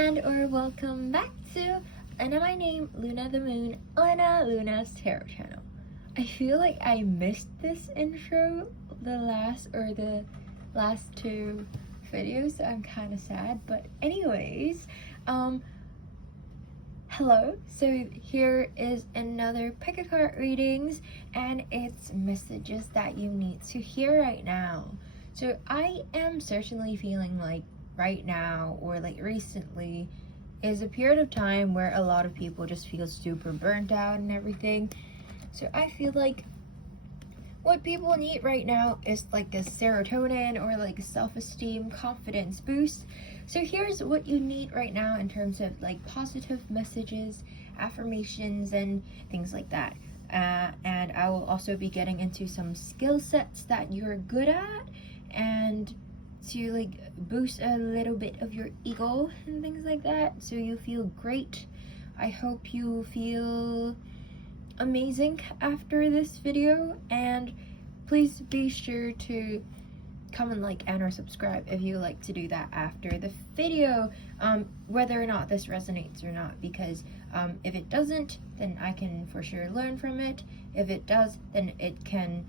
and or welcome back to my name, Luna the Moon, Luna Luna's Tarot Channel. I feel like I missed this intro the last two videos, so I'm kind of sad, but anyways, hello. So here is another pick a card readings, and it's messages that you need to hear right now. So I am certainly feeling like right now, or like recently, is a period of time where a lot of people just feel super burnt out and everything. So I feel like what people need right now is like a serotonin or like a self-esteem, confidence boost. So here's what you need right now in terms of like positive messages, affirmations, and things like that. And I will also be getting into some skill sets that you're good at, and to like boost a little bit of your ego and things like that, so you feel great. I hope you feel amazing after this video, and please be sure to comment, like, and or subscribe if you like to do that after the video, whether or not this resonates or not, because if it doesn't, then I can for sure learn from it. If it does, then it can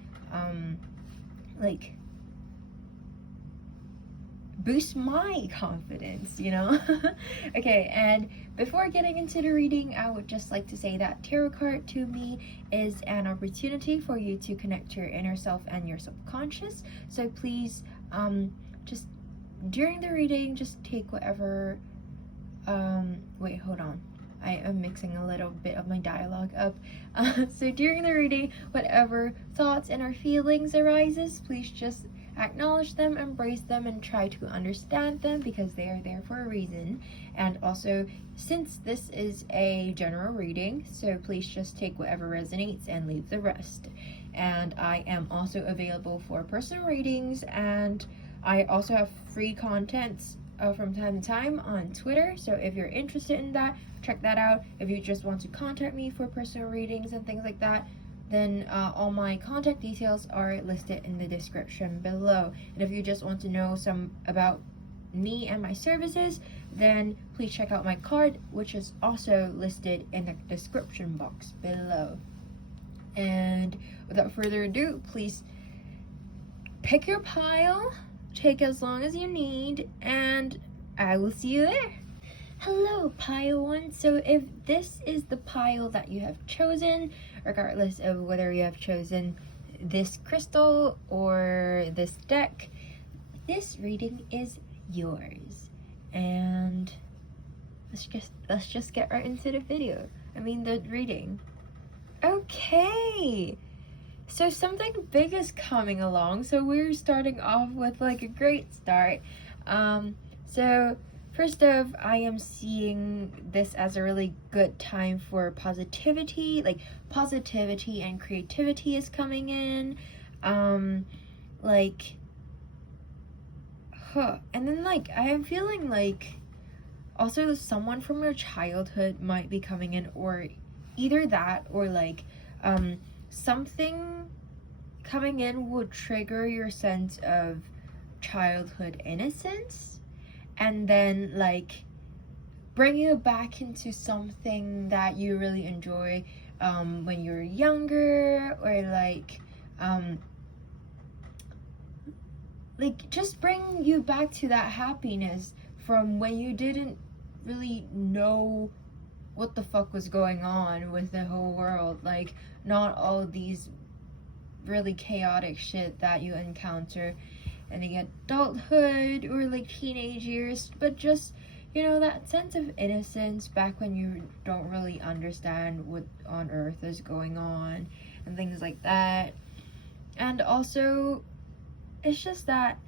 like boost my confidence, you know? Okay, and before getting into the reading, I would just like to say that tarot card to me is an opportunity for you to connect to your inner self and your subconscious. So please, just during the reading, just take whatever, wait, hold on. I am mixing a little bit of my dialogue up. So during the reading, whatever thoughts and or feelings arises, please just acknowledge them, embrace them, and try to understand them, because they are there for a reason. And also, since this is a general reading, so please just take whatever resonates and leave the rest. And I am also available for personal readings, and I also have free content from time to time on Twitter, so if you're interested in that, check that out. If you just want to contact me for personal readings and things like that, then all my contact details are listed in the description below. And if you just want to know some about me and my services, then please check out my card, which is also listed in the description box below. And without further ado, please pick your pile, take as long as you need, and I will see you there. Hello, pile one. So if this is the pile that you have chosen, regardless of whether you have chosen this crystal or this deck, this reading is yours. And let's just get right into the video. The reading. Okay. So something big is coming along. So we're starting off with like a great start. So first off, I am seeing this as a really good time for positivity. Like, positivity and creativity is coming in. And then like I am feeling like also someone from your childhood might be coming in, or either that or like something coming in will trigger your sense of childhood innocence, and then like bring you back into something that you really enjoy when you're younger, or like just bring you back to that happiness from when you didn't really know what the fuck was going on with the whole world. Like, not all of these really chaotic shit that you encounter in the adulthood or like teenage years, but just, you know, that sense of innocence back when you don't really understand what on earth is going on and things like that. And also, it's just that,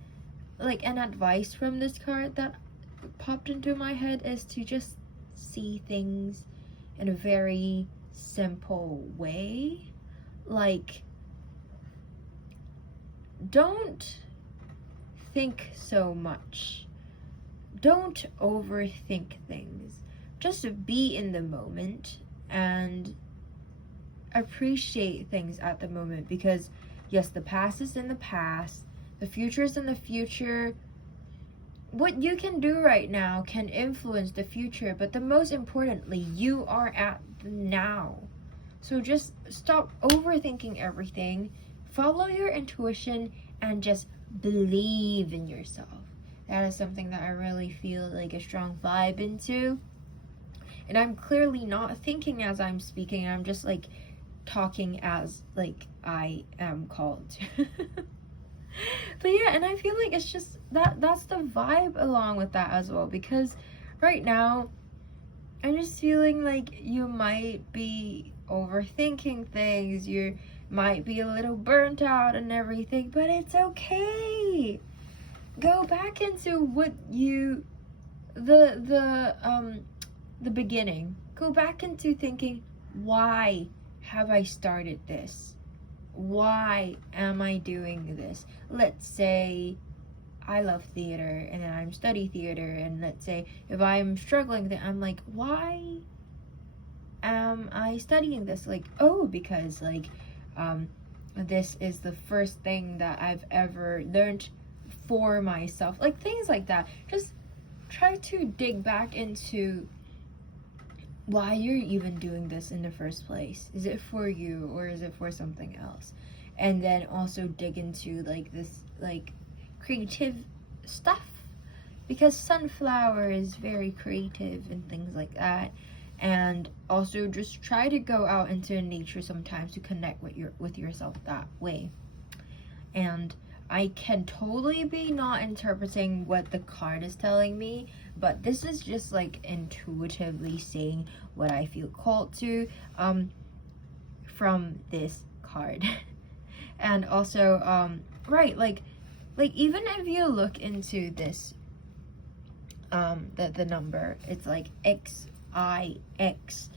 like, an advice from this card that popped into my head is to just see things in a very simple way. Like, don't think so much. Don't overthink things. Just be in the moment and appreciate things at the moment, because yes, the past is in the past, the future is in the future, what you can do right now can influence the future, but the most importantly, you are at the now. So just stop overthinking everything, follow your intuition, and just believe in yourself. That is something that I really feel like a strong vibe into. And I'm clearly not thinking as I'm speaking, I'm just like talking as like I am called to. But yeah, and I feel like it's just that's the vibe along with that as well, because right now I'm just feeling like you might be overthinking things, you might be a little burnt out and everything, but it's okay. Go back into what you the beginning. Go back into thinking, why have I started this? Why am I doing this? Let's say I love theater and I'm study theater, and let's say if I'm struggling, then I'm like, why am I studying this? Like, oh, because like this is the first thing that I've ever learned for myself, like things like that. Just try to dig back into why you're even doing this in the first place. Is it for you or is it for something else? And then also dig into like this like creative stuff, because sunflower is very creative and things like that. And also just try to go out into nature sometimes to connect with yourself that way. And I can totally be not interpreting what the card is telling me, but this is just like intuitively saying what I feel called to from this card. And also right, like even if you look into this the number, it's like XIX,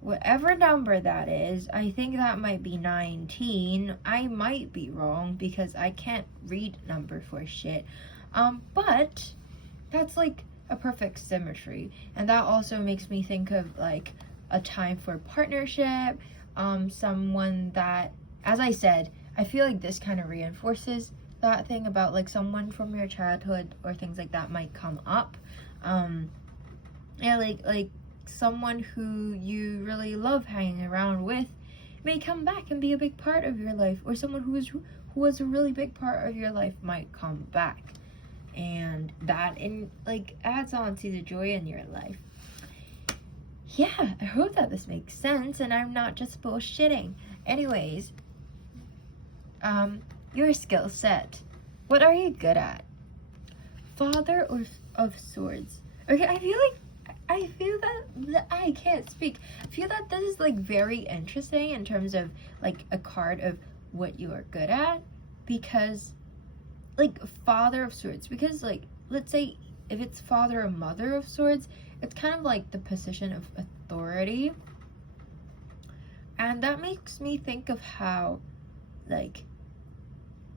whatever number that is. I think that might be 19. I might be wrong because I can't read number for shit. But that's like a perfect symmetry. And that also makes me think of like a time for partnership. Someone that, as I said, I feel like this kind of reinforces that thing about like someone from your childhood or things like that might come up. Yeah, like someone who you really love hanging around with may come back and be a big part of your life, or someone who was a really big part of your life might come back, and that adds on to the joy in your life. Yeah, I hope that this makes sense and I'm not just bullshitting. Anyways, your skill set. What are you good at? Father of Swords. Okay, I feel that I can't speak. I feel that this is like very interesting in terms of like a card of what you are good at, because like Father of Swords, because like let's say if it's Father or Mother of Swords, it's kind of like the position of authority, and that makes me think of how like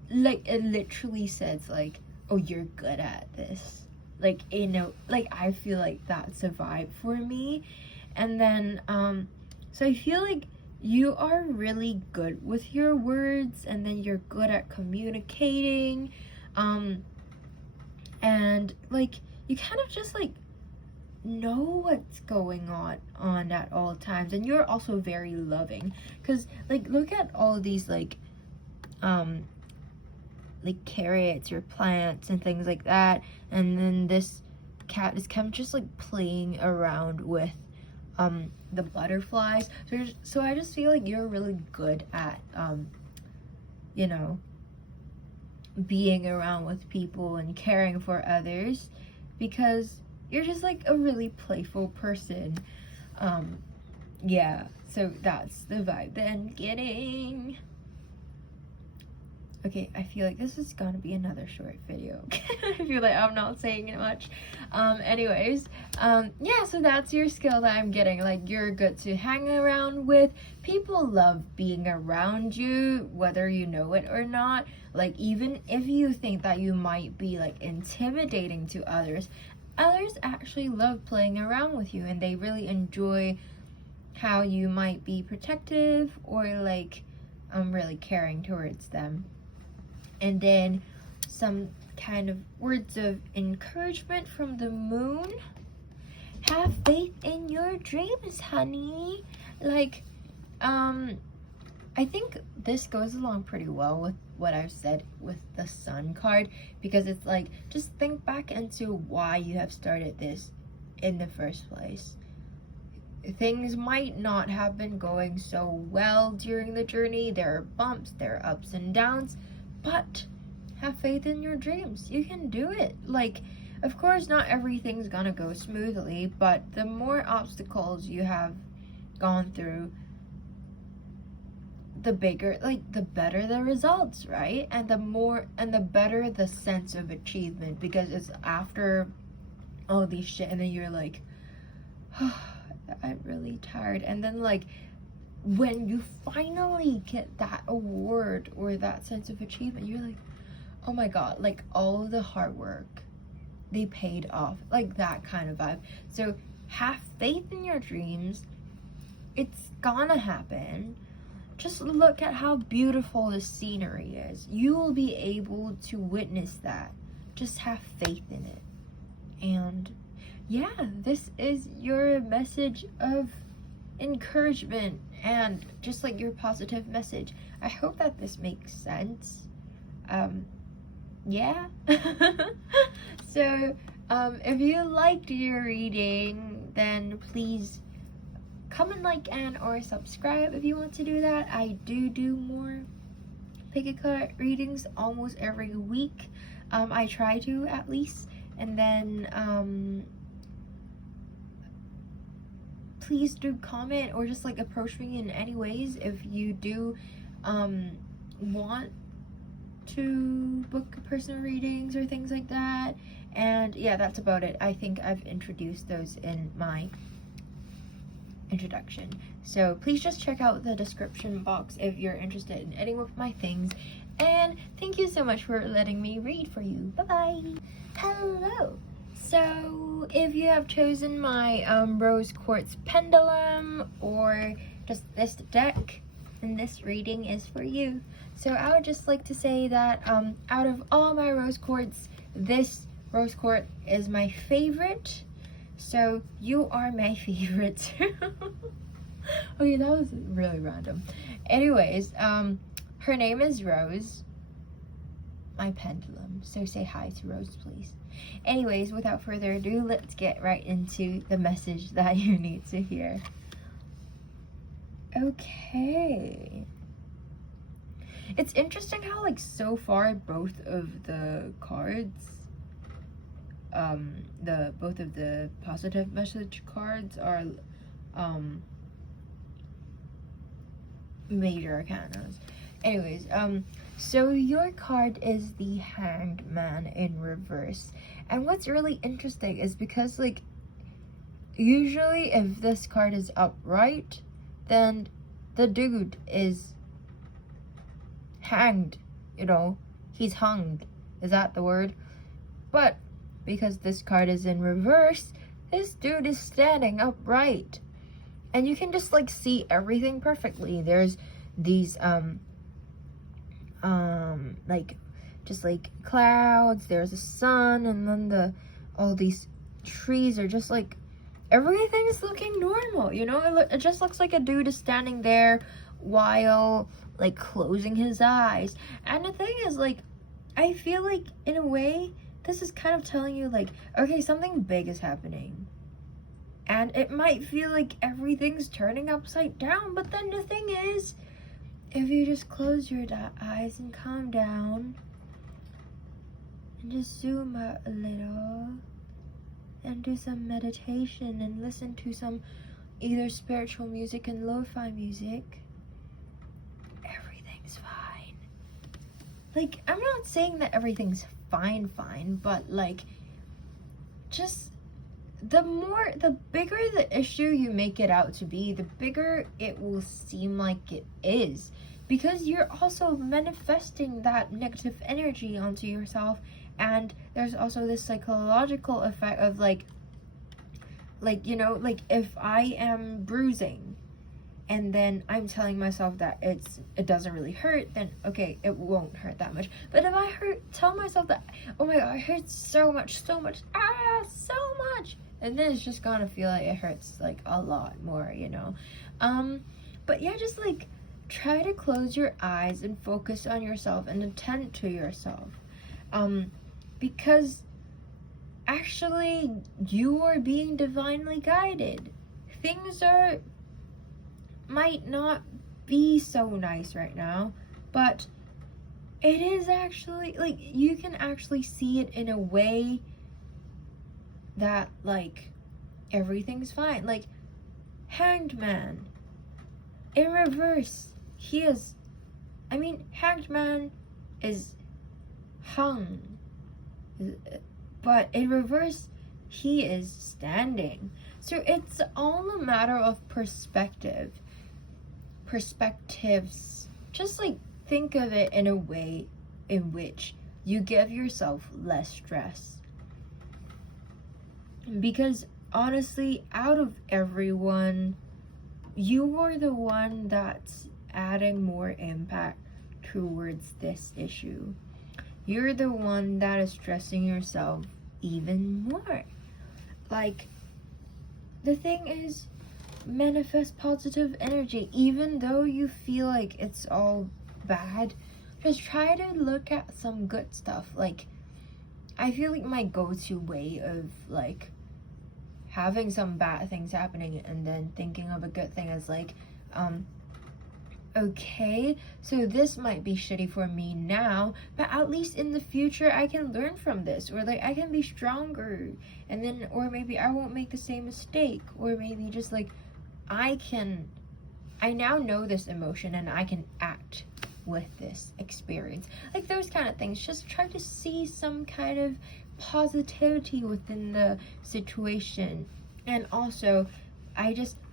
it literally says like, oh, you're good at this. Like, you know, like I feel like that's a vibe for me. And then so I feel like you are really good with your words, and then you're good at communicating, and like you kind of just like know what's going on at all times. And you're also very loving, because like look at all of these like carrots or plants and things like that, and then this cat is kind of just like playing around with the butterflies. So I just feel like you're really good at you know, being around with people and caring for others, because you're just like a really playful person. Yeah, so that's the vibe that I'm getting. Okay, I feel like this is gonna be another short video. I feel like I'm not saying it much. Anyways, yeah, so that's your skill that I'm getting. Like, you're good to hang around with. People love being around you, whether you know it or not. Like, even if you think that you might be, like, intimidating to others, others actually love playing around with you, and they really enjoy how you might be protective or, like, really caring towards them. And then some kind of words of encouragement from the moon. Have faith in your dreams, honey. Like, I think this goes along pretty well with what I've said with the sun card, because it's like, just think back into why you have started this in the first place. Things might not have been going so well during the journey. There are bumps, there are ups and downs, but have faith in your dreams. You can do it. Like, of course, not everything's gonna go smoothly, but the more obstacles you have gone through, the bigger, like, the better the results, right? And the better the sense of achievement, because it's after all these shit, and then you're like, oh, I'm really tired. And then, like, when you finally get that award or that sense of achievement, you're like, oh my god, like, all the hard work, they paid off. Like, that kind of vibe. So have faith in your dreams. It's gonna happen. Just look at how beautiful the scenery is. You will be able to witness that. Just have faith in it. And yeah, this is your message of encouragement and just like your positive message. I hope that this makes sense. Yeah. So, if you liked your reading, then please comment, like, and or subscribe if you want to do that. I do more pick a card readings almost every week. I try to, at least. And then please do comment or just like approach me in any ways if you do want to book personal readings or things like that. And yeah, that's about it. I think I've introduced those in my introduction. So please just check out the description box if you're interested in any of my things. And thank you so much for letting me read for you. Bye bye. Hello. So if you have chosen my rose quartz pendulum or just this deck, then this reading is for you. So I would just like to say that out of all my rose quartz, this rose quartz is my favorite. So you are my favorite too. Okay, that was really random. Anyways, her name is Rose, my pendulum. So say hi to Rose, please. Anyways, without further ado, let's get right into the message that you need to hear. Okay. It's interesting how, like, so far both of the cards, both of the positive message cards are major arcanas. Anyways, so your card is the Hanged Man in reverse. And what's really interesting is because, like, usually if this card is upright, then the dude is hanged, you know, he's hung. Is that the word? But because this card is in reverse, this dude is standing upright. And you can just, like, see everything perfectly. There's these, like, just, like, clouds, there's a sun, and then all these trees are just, like, everything is looking normal, you know? It just looks like a dude is standing there while, like, closing his eyes. And the thing is, like, I feel like, in a way, this is kind of telling you, like, okay, something big is happening. And it might feel like everything's turning upside down, but then the thing is, if you just close your eyes and calm down, and just zoom out a little, and do some meditation, and listen to some either spiritual music and lo-fi music, everything's fine. Like, I'm not saying that everything's fine, but, like, just the bigger the issue you make it out to be, the bigger it will seem like it is. Because you're also manifesting that negative energy onto yourself, and there's also this psychological effect of, like, you know, like, if I am bruising, and then I'm telling myself that it doesn't really hurt, then okay, it won't hurt that much. But if I tell myself that, oh my god, it hurts so much, so much, so much, and then it's just gonna feel like it hurts like a lot more, you know. But yeah, just like try to close your eyes and focus on yourself and attend to yourself, because actually you are being divinely guided. Things might not be so nice right now, but it is actually, like, you can actually see it in a way that, like, everything's fine. Like, Hanged Man, in reverse, Hanged Man is hung, but in reverse, he is standing. So it's all a matter of perspectives. Just like think of it in a way in which you give yourself less stress. Because honestly, out of everyone, you are the one that's adding more impact towards this issue. You're the one that is stressing yourself even more. Like, the thing is, manifest positive energy. Even though you feel like it's all bad, just try to look at some good stuff. Like, I feel like my go-to way of, like, having some bad things happening and then thinking of a good thing is like, okay, so this might be shitty for me now, but at least in the future I can learn from this, or like I can be stronger, and then, or maybe I won't make the same mistake, or maybe just like I now know this emotion and I can act with this experience. Like those kind of things. Just try to see some kind of positivity within the situation. And also,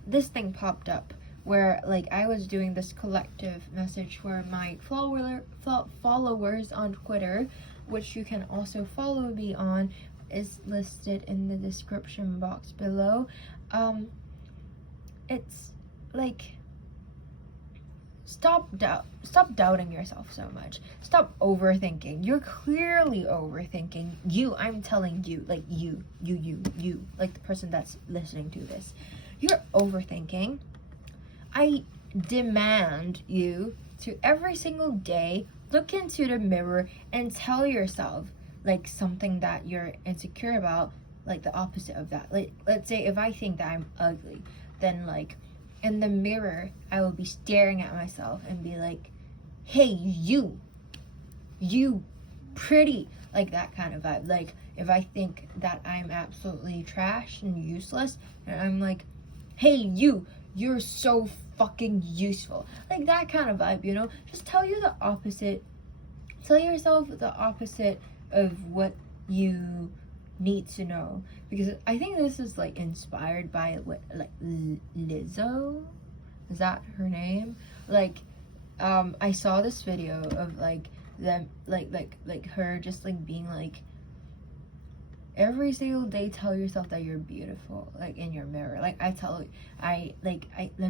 this thing popped up where like I was doing this collective message for my followers on Twitter, which you can also follow me on, is listed in the description box below. It's like, stop doubting yourself so much. Stop overthinking. You're clearly overthinking. I'm telling you, like you, like the person that's listening to this, you're overthinking. I demand you to every single day look into the mirror and tell yourself like something that you're insecure about, like the opposite of that. Like, let's say if I think that I'm ugly, then like in the mirror I will be staring at myself and be like, hey, you pretty, like that kind of vibe. Like if I think that I'm absolutely trash and useless, and I'm like, hey, you're so fucking useful, like that kind of vibe, you know. Just tell yourself the opposite of what you need to know, because I think this is like inspired by what, like Lizzo, is that her name? Like I saw this video of like them like her just like being like, every single day tell yourself that you're beautiful, like in your mirror. Like let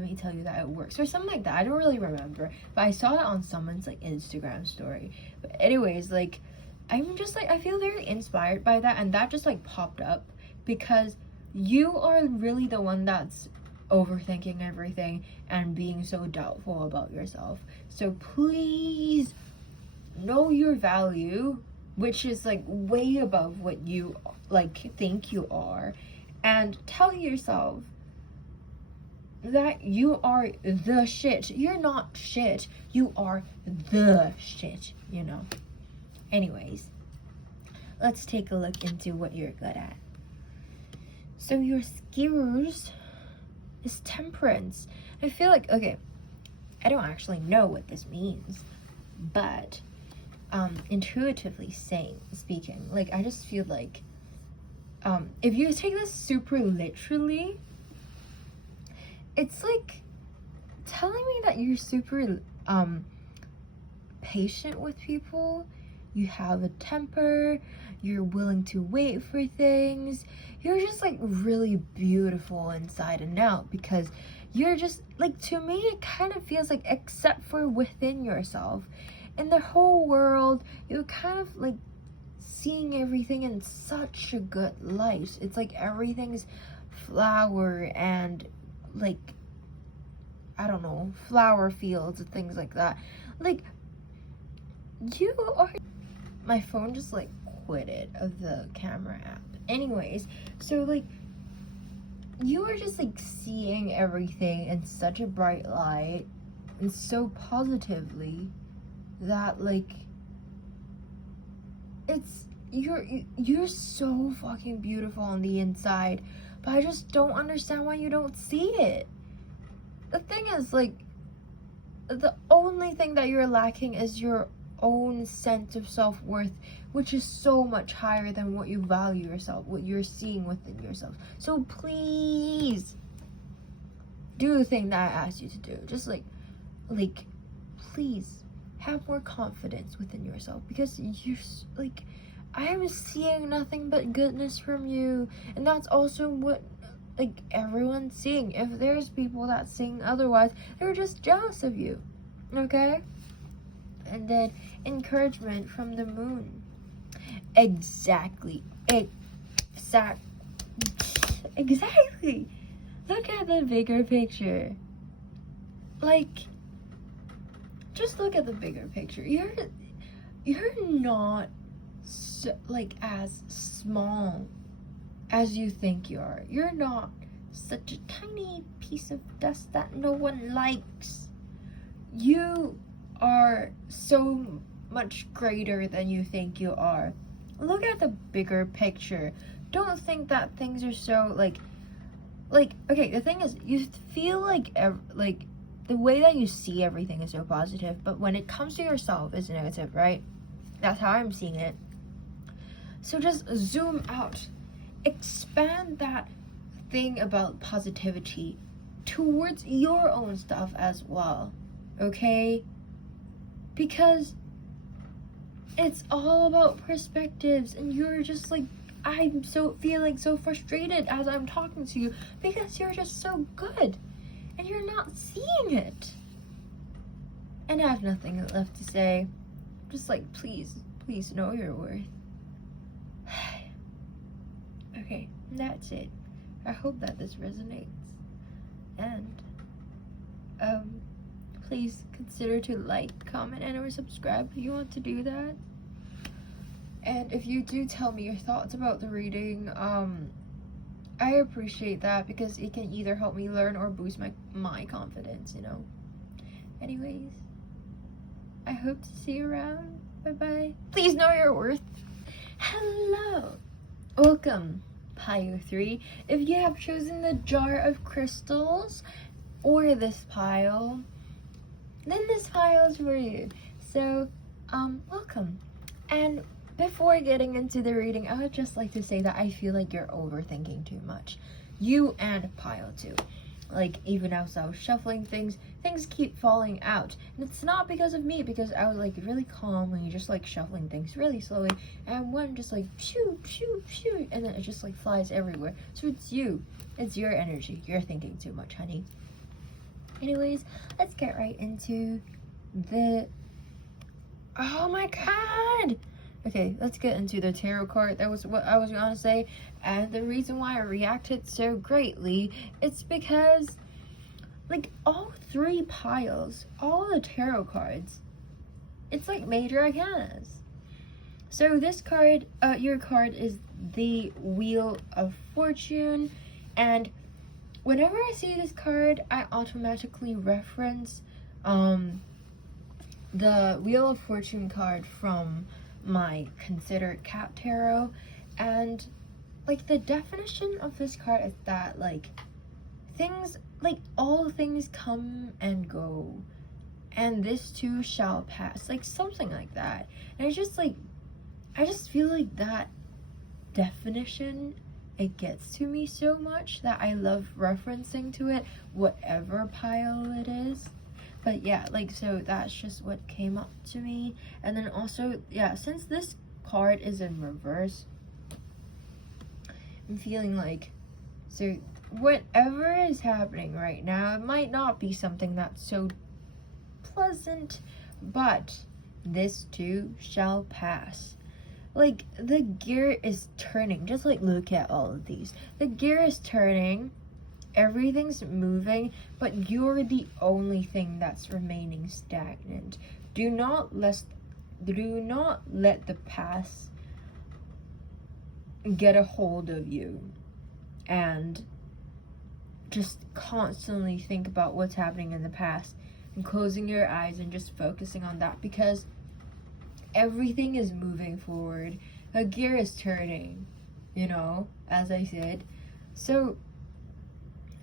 me tell you that it works, or something like that. I don't really remember, but I saw it on someone's like Instagram story. But anyways, like I'm just like, I feel very inspired by that, and that just like popped up because you are really the one that's overthinking everything and being so doubtful about yourself. So please know your value, which is like way above what you like think you are, and tell yourself that you are the shit. You're not shit, you are the shit, you know. Anyways, let's take a look into what you're good at. So your skills is temperance. I feel like, okay, I don't actually know what this means, but intuitively speaking, like I just feel like if you take this super literally, it's like telling me that you're super patient with people, you have a temper, you're willing to wait for things, you're just like really beautiful inside and out, because you're just like, to me it kind of feels like, except for within yourself, in the whole world, you're kind of like seeing everything in such a good light. It's like everything's flower and like, I don't know, flower fields and things like that. Like, you are, my phone just like quitted of the camera app. Anyways, so like, you are just like seeing everything in such a bright light and so positively that like, it's, you're so fucking beautiful on the inside, but I just don't understand why you don't see it. The thing is, like, the only thing that you're lacking is your own sense of self-worth, which is so much higher than what you value yourself, what you're seeing within yourself. So please do the thing that I asked you to do. Just like please have more confidence within yourself, because you're like, I am seeing nothing but goodness from you, and that's also what like everyone's seeing. If there's people that sing otherwise, they're just jealous of you, okay? And then encouragement from the moon. Exactly. Exactly. Look at the bigger picture. Like, just look at the bigger picture. You're not so, like, as small as you think you are. You're not such a tiny piece of dust that no one likes. You are so much greater than you think you are. Look at the bigger picture. Don't think that things are so like okay, the thing is, you feel like the way that you see everything is so positive, but when it comes to yourself, it's negative, right? That's how I'm seeing it. So just zoom out. Expand that thing about positivity towards your own stuff as well, okay? Because it's all about perspectives, and you're just like, I'm so feeling so frustrated as I'm talking to you because you're just so good and you're not seeing it. And I have nothing left to say. Just like, please know your worth. Okay, that's it. I hope that this resonates. And please consider to like, comment, and or subscribe if you want to do that. And if you do tell me your thoughts about the reading, I appreciate that, because it can either help me learn or boost my confidence, you know. Anyways, I hope to see you around. Bye bye. Please know your worth. Hello. Welcome, Pile 3. If you have chosen the jar of crystals or this pile, then this pile is for you. So, welcome. And before getting into the reading, I would just like to say that I feel like you're overthinking too much. You and Pile 2. Like, even as I was shuffling things keep falling out. And it's not because of me, because I was like really calmly just like shuffling things really slowly, and one just like shoo, shoo, shoo, and then it just like flies everywhere. So it's you. It's your energy. You're thinking too much, honey. Anyways, let's get right into the... Oh my god! Okay, let's get into the tarot card. That was what I was gonna say. And the reason why I reacted so greatly, it's because, like, all three piles, all the tarot cards, it's like major arcanas. So this card, your card is the Wheel of Fortune. And whenever I see this card, I automatically reference the Wheel of Fortune card from my Considerate Cat Tarot. And like, the definition of this card is that like, things, like, all things come and go, and this too shall pass, like something like that. And I just feel like that definition, it gets to me so much that I love referencing to it, whatever pile it is. But yeah, like, so that's just what came up to me. And then also, yeah, since this card is in reverse, I'm feeling like So whatever is happening right now, it might not be something that's so pleasant, but this too shall pass. Like, the gear is turning. Just like, look at all of these. The gear is turning, everything's moving, but you're the only thing that's remaining stagnant. Do not let the past get a hold of you and just constantly think about what's happening in the past and closing your eyes and just focusing on that, because everything is moving forward. A gear is turning, as I said. So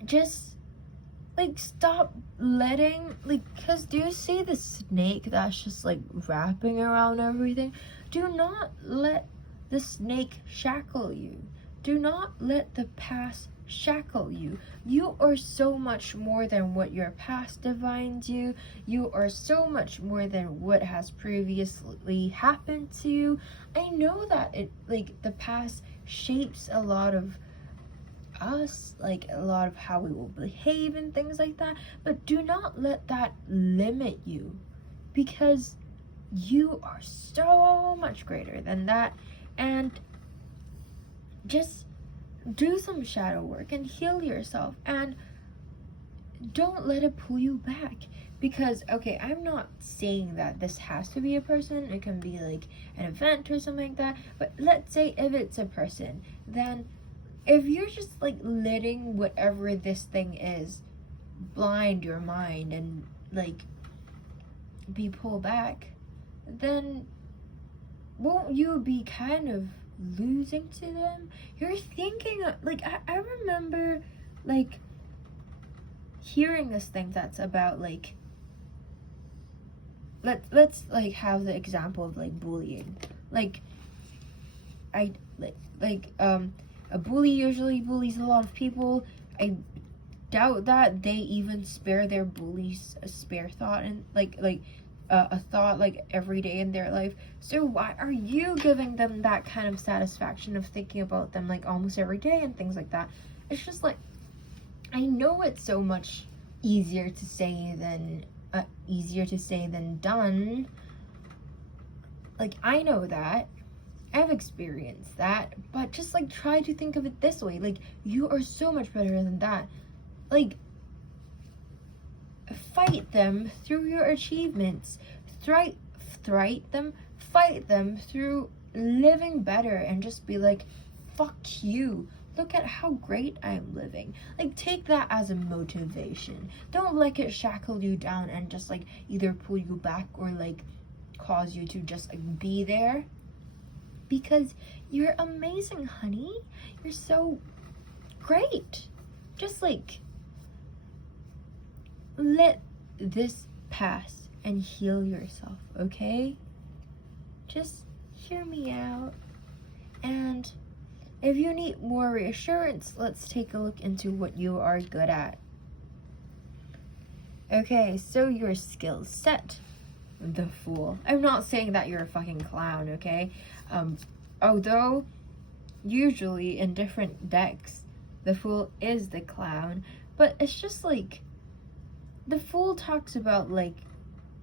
just like stop letting, like, because do you see the snake that's just like wrapping around everything? Do not let the snake shackle you. Do not let the past shackle you. You are so much more than what your past defines you. You are so much more than what has previously happened to you. I know that the past shapes a lot of us, like a lot of how we will behave and things like that, but do not let that limit you, because you are so much greater than that. And just do some shadow work and heal yourself, and don't let it pull you back. Because, okay, I'm not saying that this has to be a person. It can be like an event or something like that. But let's say if it's a person, then if you're just like letting whatever this thing is blind your mind and like be pulled back, then won't you be kind of losing to them? You're thinking, like, I remember like hearing this thing that's about like, let's like have the example of like bullying. Like, a bully usually bullies a lot of people. I doubt that they even spare their bullies a spare thought and a thought like every day in their life. So why are you giving them that kind of satisfaction of thinking about them like almost every day and things like that? It's just like, I know it's so much easier to say than done. Like, I know that. I've experienced that, but just like try to think of it this way. Like, you are so much better than that. Like, fight them through your achievements. Fight them through living better, and just be like, fuck you. Look at how great I'm living. Like, take that as a motivation. Don't let it shackle you down and just like either pull you back or like cause you to just like be there. Because you're amazing, honey. You're so great. Just like let this pass and heal yourself, okay? Just hear me out. And if you need more reassurance, let's take a look into what you are good at. Okay, so your skill set. The Fool. I'm not saying that you're a fucking clown, okay? Although usually in different decks, the Fool is the clown, but it's just like the Fool talks about like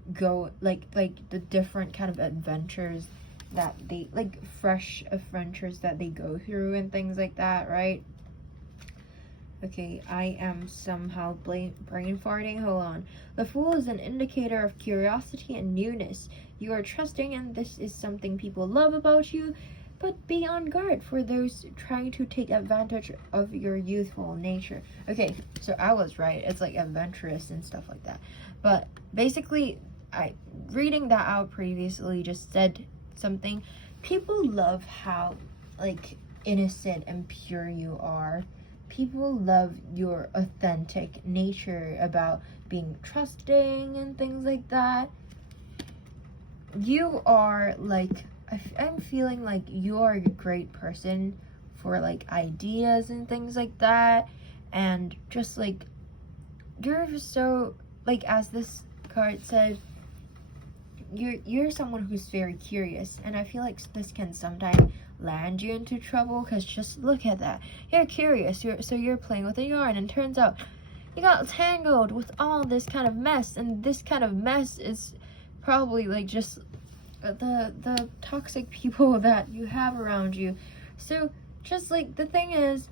the different kind of adventures that they like, fresh adventures that they go through and things like that, right? Okay, I am somehow brain farting. Hold on. The Fool is an indicator of curiosity and newness. You are trusting, and this is something people love about you, but be on guard for those trying to take advantage of your youthful nature. Okay, so I was right. It's like adventurous and stuff like that. But basically, reading that out previously just said something. People love how like innocent and pure you are. People love your authentic nature about being trusting and things like that. You are like, I'm feeling like you're a great person for like ideas and things like that. And just like, you're so, like, as this card said, you're someone who's very curious, and I feel like this can sometimes land you into trouble. Because just look at that. You're curious, so you're playing with a yarn, and turns out you got tangled with all this kind of mess, and this kind of mess is probably like just the toxic people that you have around you. So just like the thing is,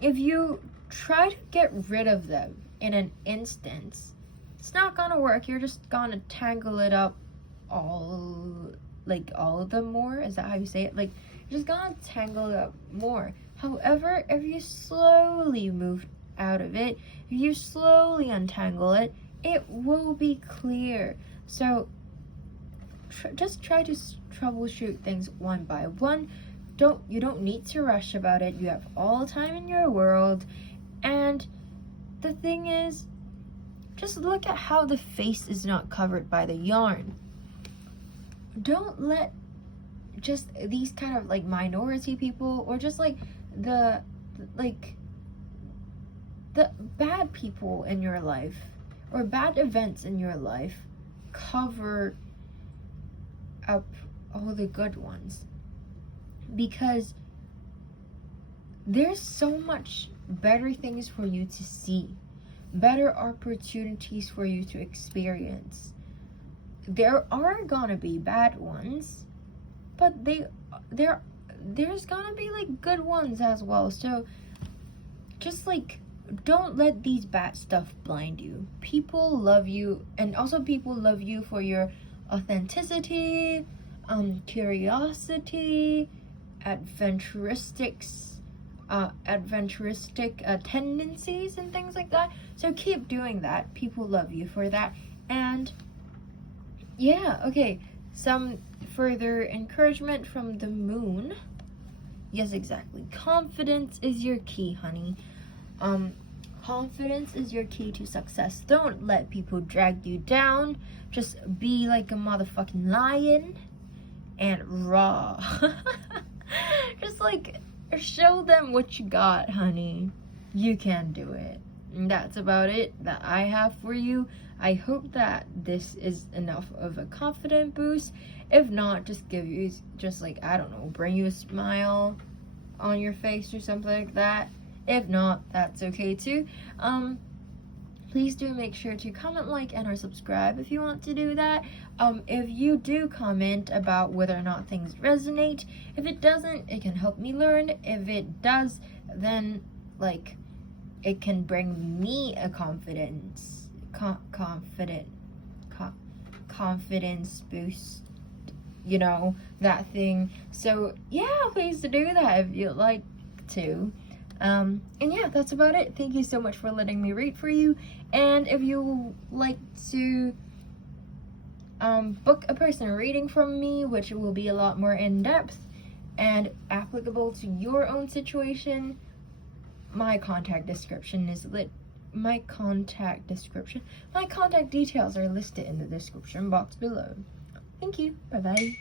if you try to get rid of them in an instance, it's not gonna work. You're just gonna tangle it up all of them more. Is that how you say it? Like, you're just gonna tangle it up more. However, if you slowly move out of it, if you slowly untangle it, it will be clear. So just try to troubleshoot things one by one. You don't need to rush about it. You have all time in your world. And the thing is, just look at how the face is not covered by the yarn. Don't let just these kind of like minority people, or just like the bad people in your life, or bad events in your life, cover up all the good ones. Because there's so much better things for you to see, better opportunities for you to experience. There are gonna be bad ones, but there's gonna be like good ones as well. So just like, don't let these bad stuff blind you. People love you, and also people love you for your authenticity, curiosity, adventuristic tendencies and things like that. So keep doing that. People love you for that. And yeah, okay, some further encouragement from the moon. Yes, exactly. Confidence is your key, honey. Confidence is your key to success. Don't let people drag you down. Just be like a motherfucking lion and raw. Just like show them what you got, honey. You can do it. And that's about it that I have for you. I hope that this is enough of a confident boost. If not, just give you, just like, I don't know, bring you a smile on your face or something like that. If not, that's okay too. Please do make sure to comment, like, and or subscribe if you want to do that. If you do comment about whether or not things resonate, if it doesn't, it can help me learn. If it does, then like it can bring me a confidence boost, you know, that thing. So yeah, please do that if you'd like to. And yeah, that's about it. Thank you so much for letting me read for you. And if you like to book a personal reading from me, which will be a lot more in-depth and applicable to your own situation, my contact details are listed in the description box below. Thank you. Bye-bye.